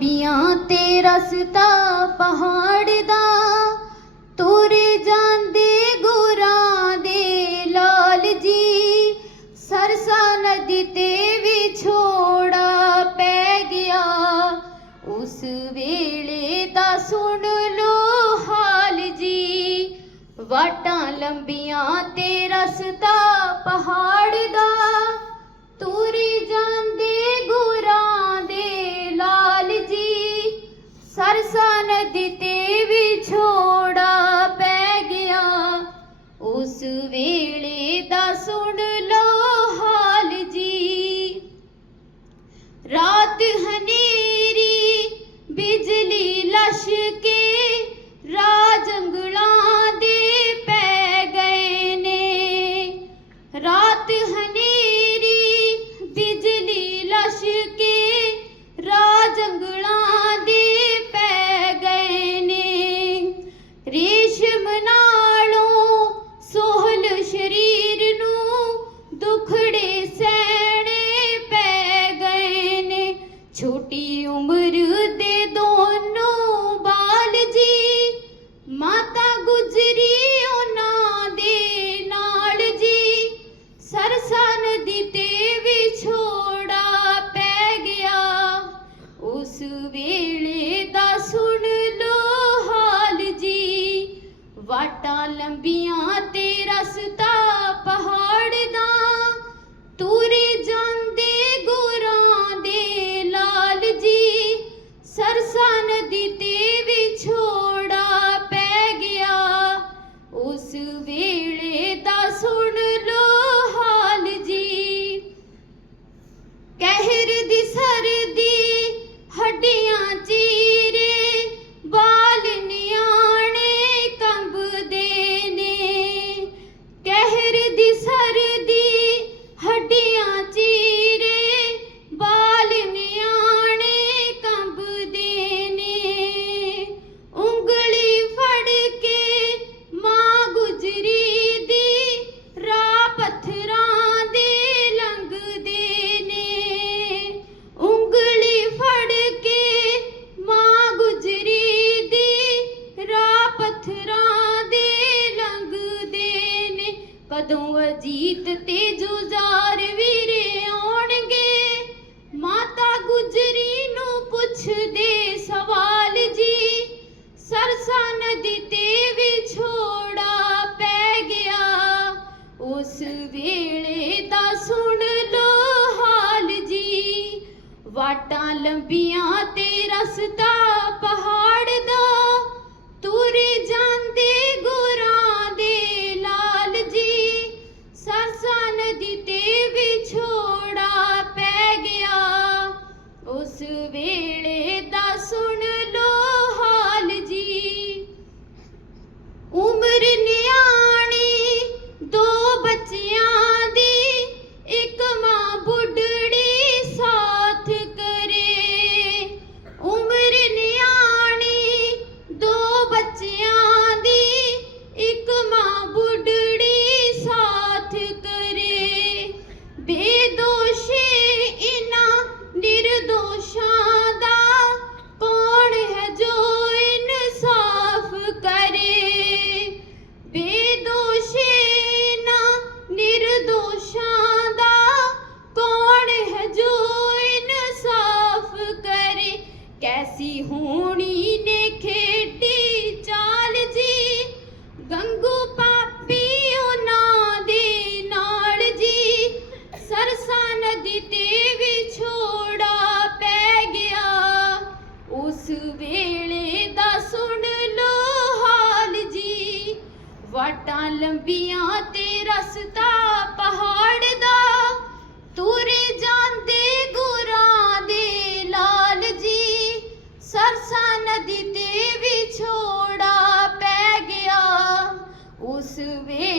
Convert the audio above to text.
ਖਰਾਬੀਆਂ ਤੇ ਰਸਤਾ ਪਹਾੜ ਦਾ। ਤੁਰ ਜਾਂਦੇ ਗੁਰਾਂ ਦੇ ਲਾਲ ਜੀ। ਸਰਸਾ ਨਦੀ ਤੇ ਵਿਛੋੜਾ ਪੈ ਗਿਆ। ਉਸ ਵੇਲੇ ਤਾਂ ਸੁਣ ਲੋ ਹਾਲ ਜੀ। ਵਾਟਾਂ ਲੰਬੀਆਂ ਤੇ ਰਸਤਾ ਪਹਾੜ ਦਾ। ਹਨੇਰੀ ਬਿਜਲੀ ਲਸ਼ਕੇ ਰਾ ਜਦੋਂ ਅਜੀਤ ਤੇ ਜੁਜ਼ਾਰ ਵੀਰੇ ਆਉਣਗੇ, ਮਾਤਾ ਗੁਜਰੀ ਨੂੰ ਪੁੱਛਦੇ ਸਵਾਲ ਜੀ, ਸਰਸਾ ਨਦੀ ਤੇ ਵਿਛੋੜਾ ਪੈ ਗਿਆ। ਉਸ ਵੇਲੇ ਦਾ ਸੁਣ ਲੋ ਹਾਲ ਜੀ, ਵਾਟਾਂ ਲੰਬੀਆਂ ਤੇ ਰਸਤਾ be ਕੈਸੀ ਹੋਣੀ to be